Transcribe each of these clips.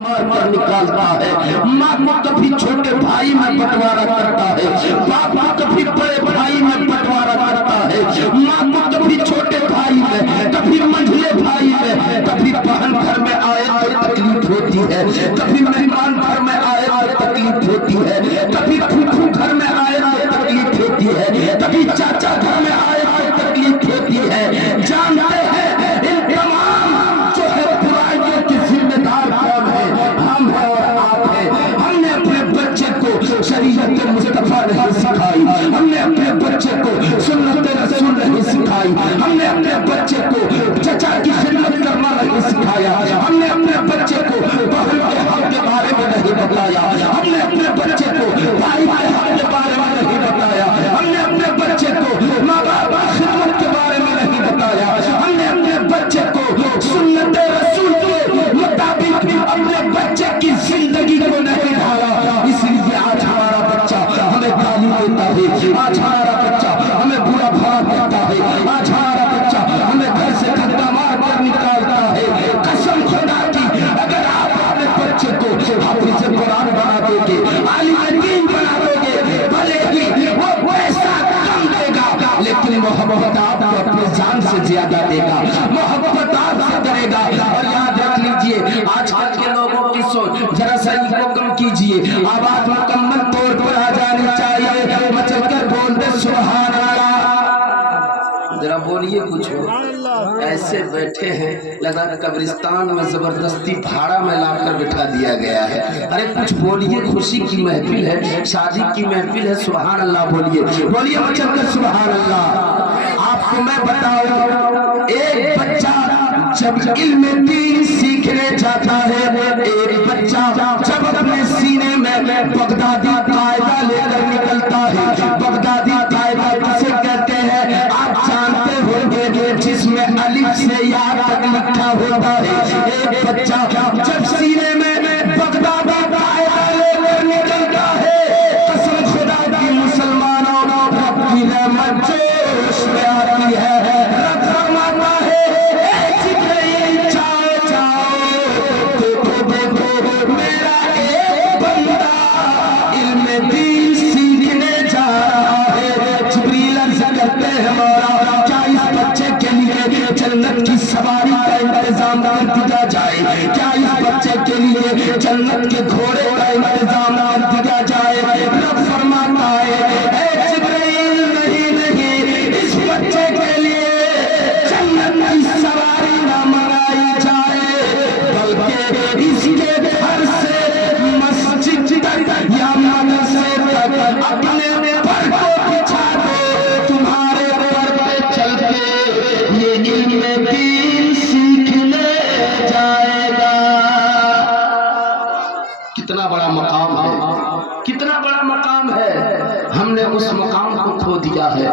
मार निकालता है। माँ को कभी छोटे भाई में बंटवारा करता है, बाप को कभी बड़े भाई में बंटवारा करता है। माँ को कभी छोटे भाई में, कभी मंझले भाई में, कभी बहन घर में आए तो तकलीफ होती है, कभी मेहमान घर में आए तो तकलीफ होती है, कभी फूफू घर में आए तो तकलीफ होती है, कभी चाचा घर में आए तो तकलीफ होती है। जानते हैं इन तमाम जो है बुराइयों के जिम्मेदार कौन है? हम हैं और आप हैं। हमने अपने बच्चे को शरीयत मुस्तफा नहीं सिखाई, हमने अपने बच्चे को सुन्नत रसूल नहीं सिखाई, हमने अपने बच्चे को चचा की खिदमत करना नहीं सिखाया, हमने अपने बच्चे को बहन के हक के बारे में नहीं बताया, हमने अपने बच्चे को भाई के हक के बारे में नहीं बताया, हमने अपने बच्चे को माँ बाप की खिदमत के बारे में नहीं बताया, हमने अपने बच्चे को सुन्नत रसूल के मुताबिक अपने बच्चे की जिंदगी को नहीं ढाला। इसलिए आज हमारा बच्चा हमें गाली देता है, आज हमारा बच्चा हमें बुरा भला कहता है, आज हमारा बच्चा हमें घर से धक्का मार कर निकालता है। कसम खुदा की, अगर आप अपने बच्चे को हाफिज़ कुरान बना दोगे, आलिम दीन बना दोगे, भले ही वो पैसा कम देगा, लेकिन मोहब्बत आपको अपनी जान से ज्यादा देगा, मोहब्बत आपसे करेगा। और याद रख लीजिए, आजकल के लोगों की सोच जरा सा को कम कीजिए, आवाज मुकम्मल तौर पर आ जानी चाहिए, मचल कर बोल दे सुभान अल्लाह। जरा बोलिए कुछ। ऐसे बैठे हैं लगा कब्रिस्तान में जबरदस्ती भाड़ा में लाकर बिठा दिया गया है। अरे कुछ बोलिए, खुशी की महफिल है, शादी की महफिल है, सुभान अल्लाह बोलिए, बोलिए मचल कर सुभान अल्लाह। आपको मैं बताऊं, एक बच्चा जब इल्म दीन सीखने जाता है, एक बच्चा जब अपने सीने में बगदादी कायदा लेकर निकलता है, बगदादी कायदा किसे कहते हैं आप जानते होंगे, जिसमें अलिफ से या तक लिखा होता है। एक बच्चा जब सीने में बगदादी कायदा लेकर निकलता है, कसम खुदा की मुसलमानों रब की रहमत जोश में आती है। रब फरमाता है मेरा एक बंदा इल्म दीन सीखने जा रहा है। जिब्रील अर्ज़ करते हैं मौला क्या इस बच्चे के लिए जन्नत की सवारी का इंतजाम कर दिया जाए, क्या इस बच्चे के लिए जन्नत के घोड़े का इंतजाम कर दिया जाए? रब फरमाता है ऐ जिब्रील नहीं नहीं, इस बच्चे के लिए जन्नत की सवारी न मंगाई जाए, बल्कि इसके घर से मस्जिद तक या मदरसे तक अपने पर को बिछा दो, तुम्हारे पर पे चल के ये इल्म दीन सीखने जाएगा। कितना बड़ा मकाम है, कितना बड़ा मकाम है। हमने उस मकाम को खो दिया है,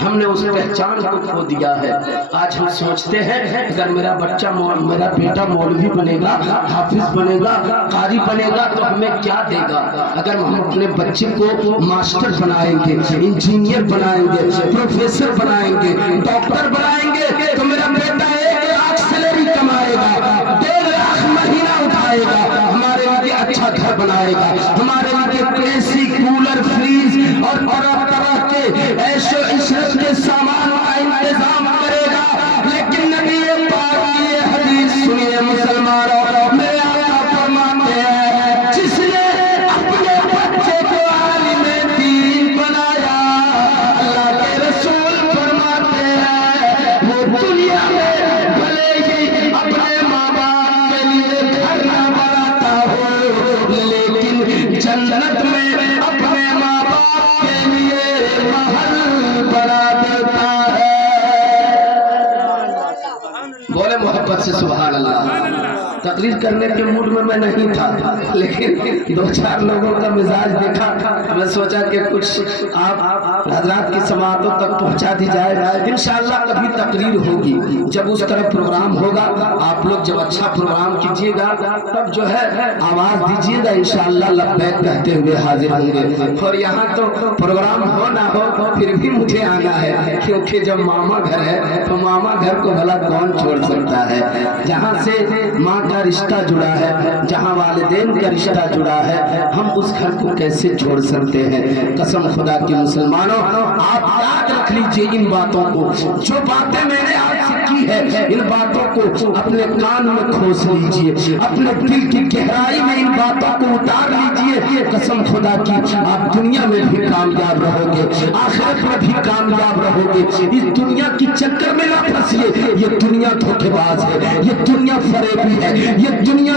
हमने उस पहचान को खो दिया है। आज हम सोचते हैं अगर मेरा बच्चा मेरा बेटा मौलवी बनेगा, हाफिज बनेगा, कारी बनेगा तो हमें क्या देगा। अगर हम अपने बच्चे को मास्टर बनाएंगे, इंजीनियर बनाएंगे, प्रोफेसर बनाएंगे, डॉक्टर बनाएंगे तो मेरा बेटा 1 लाख सैलरी कमाएगा, 1.5 लाख महीना उठाएगा, हमारे लिए अच्छा घर बनाएगा, हमारे लिए एसी कूलर फ्रीज और तरह तरह के ऐशो इशरत के सामान का इंतजाम करेगा। लेकिन नबी पाक की ये हदीस सुनिए मुसलमानों, मेरे आका फरमाते हैं जिसने अपने बच्चे को आलिम दीन बनाया, अल्लाह के रसूल फरमाते हैं वो दुनिया में भले ही अपने माँ बाप के लिए घर न बनाता हो, लेकिन जन्नत में अपने माँ बाप के लिए महल बना देता है। बोले मोहब्बत से सुभान अल्लाह। तकरीर करने के मूड में मैं नहीं था, लेकिन 2-4 लोगों का मिजाज देखा, मैं सोचा कि कुछ आप हजरात की समातों तक पहुंचा दी जाए। इंशाअल्लाह कभी तकरीर होगी, जब उस तरह प्रोग्राम होगा, आप लोग जब अच्छा प्रोग्राम कीजिएगा तब जो है आवाज दीजिएगा, इंशाअल्लाह लब्बैक कहते हुए हाजिर होंगे। और यहाँ तो प्रोग्राम हो ना हो फिर भी मुझे आना है, क्योंकि जब मामा घर है तो मामा घर को भला कौन छोड़ सकता है। जहाँ से माँ का رشتہ جڑا ہے، جہاں والدین کا رشتہ جڑا ہے، ہم اس گھر کو کیسے چھوڑ سکتے ہیں؟ قسم خدا کی مسلمانوں، آپ یاد رکھ لیجئے ان باتوں کو، جو باتیں میں نے آپ سے کی ہے ان باتوں کو اپنے کان میں کھوس لیجئے، اپنے دل کی گہرائی میں ان باتوں کو اتار لیجئے۔ قسم خدا کی آپ دنیا میں بھی کامیاب رہو گے، آخرت میں بھی کامیاب رہو گے۔ اس دنیا کی چکر میں نہ پھنسیے، یہ دنیا دھوکے باز ہے، یہ دنیا فریبی ہے، یہ دنیا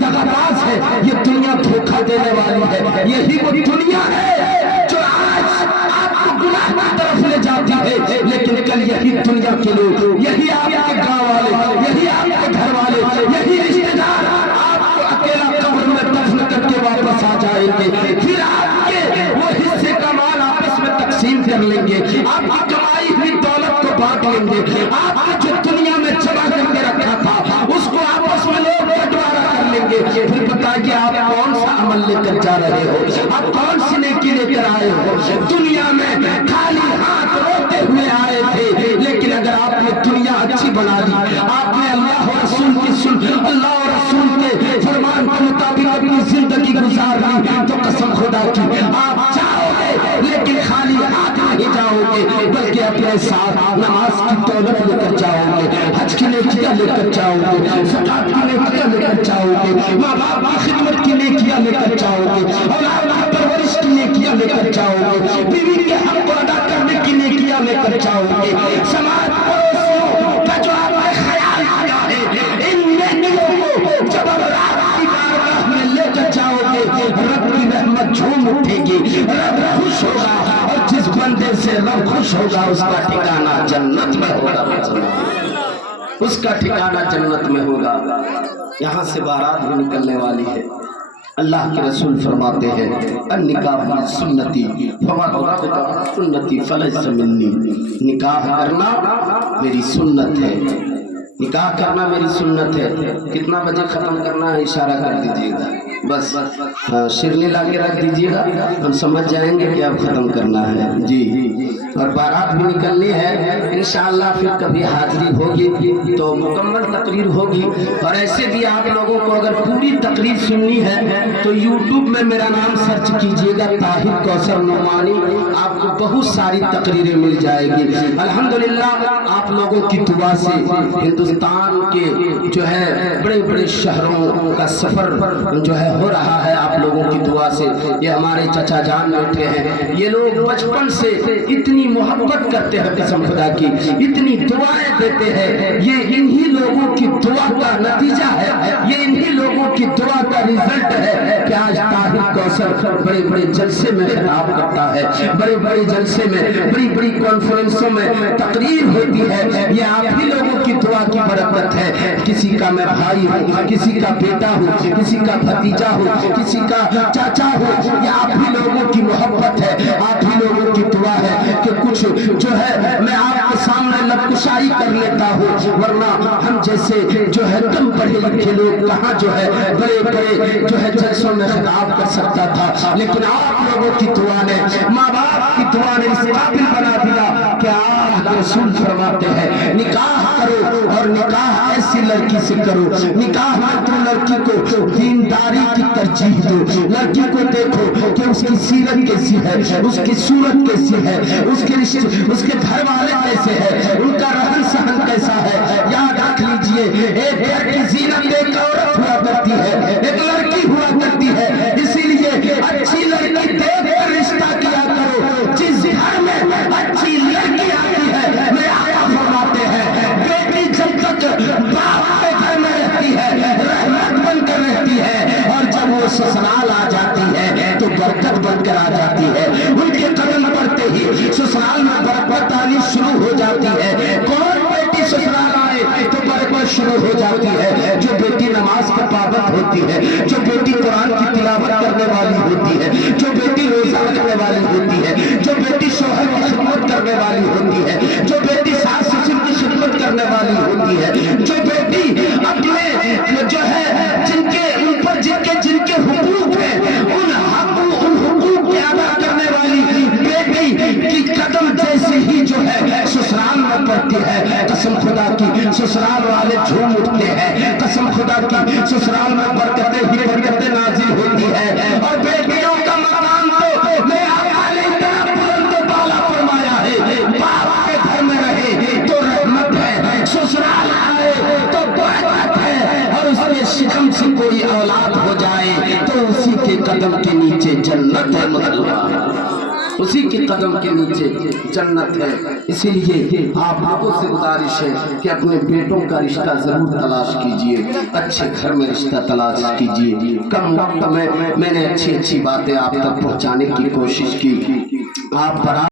دغا باز ہے، یہ دنیا دھوکہ دینے والی ہے۔ یہی وہ دنیا ہے جو آج آپ کو گناہ کی طرف لے جاتی ہے، لیکن کل یہی دنیا کے لوگ، یہی آپ کے گاؤں والے، یہی آپ کے گھر والے، یہی رشتہ دار آپ کو اکیلا قبر میں دفن کر کے واپس آ جائیں گے، پھر آپ کے وہ حصے کا مال آپس میں تقسیم کر لیں گے، آپ کی کمائی ہوئی دولت کو بانٹ لیں گے، آپ نے جو دنیا میں جمع کر کے رکھا تھا اس کو آپس میں لوگ بٹوارا کر لیں گے۔ پھر بتائیے آپ کون سا عمل لے کر جا رہے ہو، آپ کون سی نیکی لے کر آئے ہو؟ دنیا میں خالی ہاتھ روتے ہوئے آئے تھے، لیکن اگر آپ نے دنیا اچھی بنا لی، آپ نے اللہ اور رسول کے فرمان کے مطابق اپنی زندگی گزار لی، تو قسم خدا کی آپ جاؤ گے لیکن خالی ہاتھ نہیں جاؤ گے، بلکہ اپنے ساتھ نماز کی دولت لے کر جاؤ گے، حج کی نیکیاں لے کر جاؤ گے، زکات کی نیکیاں لے کر جاؤ گے، ماں باپ کی خدمت کی نیکیاں لے کر جاؤ گے، اولاد کی پرورش کی نیکیاں لے کر جاؤ گے، بیوی کے حق کو ادا کرنے کی نیکیاں لے کر جاؤ گے، سماج پڑوسیوں کا جو آپ نے خیال کیا ہے ان نیکیوں کو جب اللہ کی بارگاہ میں لے کر جاؤ گے، رب کی رحمت جھوم اٹھے گی، رب خوش ہوگا، اور جس بندے سے رب خوش ہوگا اس کا ٹھکانہ جنت میں ہوگا، اس کا ٹھکانہ جنت میں ہوگا۔ یہاں سے بارات بھی نکلنے والی ہے، اللہ کے رسول فرماتے ہیں النکاح سنتی فمن رغب سنتی فلیس منی، نکاح کرنا میری سنت ہے، نکاح کرنا میری سنت ہے۔ کتنا بجے ختم کرنا ہے اشارہ کر دیجئے گا، بس شرنی لا کے رکھ دیجئے گا، ہم سمجھ جائیں گے کہ اب ختم کرنا ہے جی، اور بارات بھی نکلنی ہے انشاءاللہ۔ پھر کبھی حاضری ہوگی تو مکمل تقریر ہوگی، اور ایسے بھی آپ لوگوں کو اگر پوری تقریر سننی ہے تو یوٹیوب میں میرا نام سرچ کیجئے گا طاہر کوثر نعمانی، آپ کو بہت ساری تقریریں مل جائے گی۔ الحمدللہ آپ لوگوں کی دعا سے ہندوستان کے جو ہے بڑے بڑے شہروں کا سفر جو ہے ہو رہا ہے آپ لوگوں کی دعا سے۔ یہ ہمارے چچا جان بیٹھے ہیں، یہ لوگ بچپن سے اتنی محبت کرتے ہیں قسم خدا کی، اتنی دعائیں دیتے ہیں، یہ انہی لوگوں کی دعا کا نتیجہ ہے، یہ انہی لوگوں کی دعا کا رزلٹ ہے کہ آج طاہر کوثر بڑے بڑے جلسے میں خطاب کرتا ہے، بڑے بڑے جلسے میں بڑی بڑی کانفرنسوں میں تقریر ہوتی ہے، یہ آپ ہی لوگوں کی دعا کی برکت ہے۔ کسی کا میں بھائی ہوں، کسی کا بیٹا ہوں، کسی کا بھتیجا ہوں، کسی کا چاچا ہوں، یہ آپ ہی لوگوں کی محبت ہے، آپ ہی لوگوں کی دعا ہے کہ کچھ جو ہے میں آپ کے سامنے لب کشائی کر لیتا ہوں، ورنہ ہم جیسے جو ہے کم پڑھے لکھے لوگ کہاں جو ہے بڑے بڑے جو ہے جلسوں میں خطاب کر سکتا تھا، لیکن آپ لوگوں کی دعا نے، ماں باپ کی دعا نے اس قابل بنا دیا کہ آپ رسول فرماتے ہیں نکاح کرو، اور نکاح ایسی لڑکی سے کرو، نکاح میں تو لڑکی کو دینداری کی ترجیح دو، لڑکی کو دیکھو کہ اس کی سیرت کیسی ہے، اس کی صورت کیسی ہے، اس کے رشتے، اس کے گھر والے کیسے ہیں، ان کا رہن سہن کیسا ہے۔ یاد رکھ لیجئے ایک گھر کی زینت ایک عورت ہوا کرتی ہے، ایک لڑکی ہوا کرتی ہے، اسی لیے اچھی لڑکی دیکھ کر رشتہ کیا کرو۔ جس گھر میں اچھی لڑکی آتی ہے میرے آقا فرماتے ہیں بیٹی جب تک باپ کے گھر میں رہتی ہے رحمت بن کر رہتی ہے، اور جب وہ سسرال آ جاتی ہے تو برکت بن کر آ جاتی ہے۔ ان کے قدم پڑتے ہی سسرال میں برکت آنی شروع ہو جاتی ہے۔ کون بیٹی سسرال آئے تو برکت شروع ہو جاتی ہے؟ جو بیٹی نماز کا پابند ہوتی ہے، جو بیٹی قرآن کی تلاوت کرنے والی ہوتی ہے، جو بیٹی روزہ رکھنے والی ہوتی ہے، جو بیٹی شوہر کی خدمت کرنے والی ہوتی ہے، جو بیٹی ساس سسر کی خدمت کرنے والی ہوتی ہے، جو بیٹی اپنے جو ہے جن کے حقوق ہیں ان حقوق کے ادا کرنے والی بیٹی کی قدم جیسے ہی جو ہے سسرال میں پڑتی ہے، قسم خدا کی ससुराल वाले झूम उठते हैं। कसम खुदा की ससुराल में बरकतें ही बरकतें नाजिल होती है। और बेटियों का मकाम तो मैं आले इतना बुलंद बाला फरमाया है, बाप के घर में रहे तो रहमत है, ससुराल आए तो बरकत है। और उसके शिकम से कोई औलाद हो जाए तो उसी के कदम के नीचे जन्नत है। मतलब उसी के कदम के नीचे जन्नत है। इसीलिए आप लोगों से गुजारिश है कि अपने बेटों का रिश्ता जरूर तलाश कीजिए, अच्छे घर में रिश्ता तलाश कीजिए। कम वक्त में मैंने अच्छी अच्छी बातें आप तक पहुंचाने की कोशिश की। आप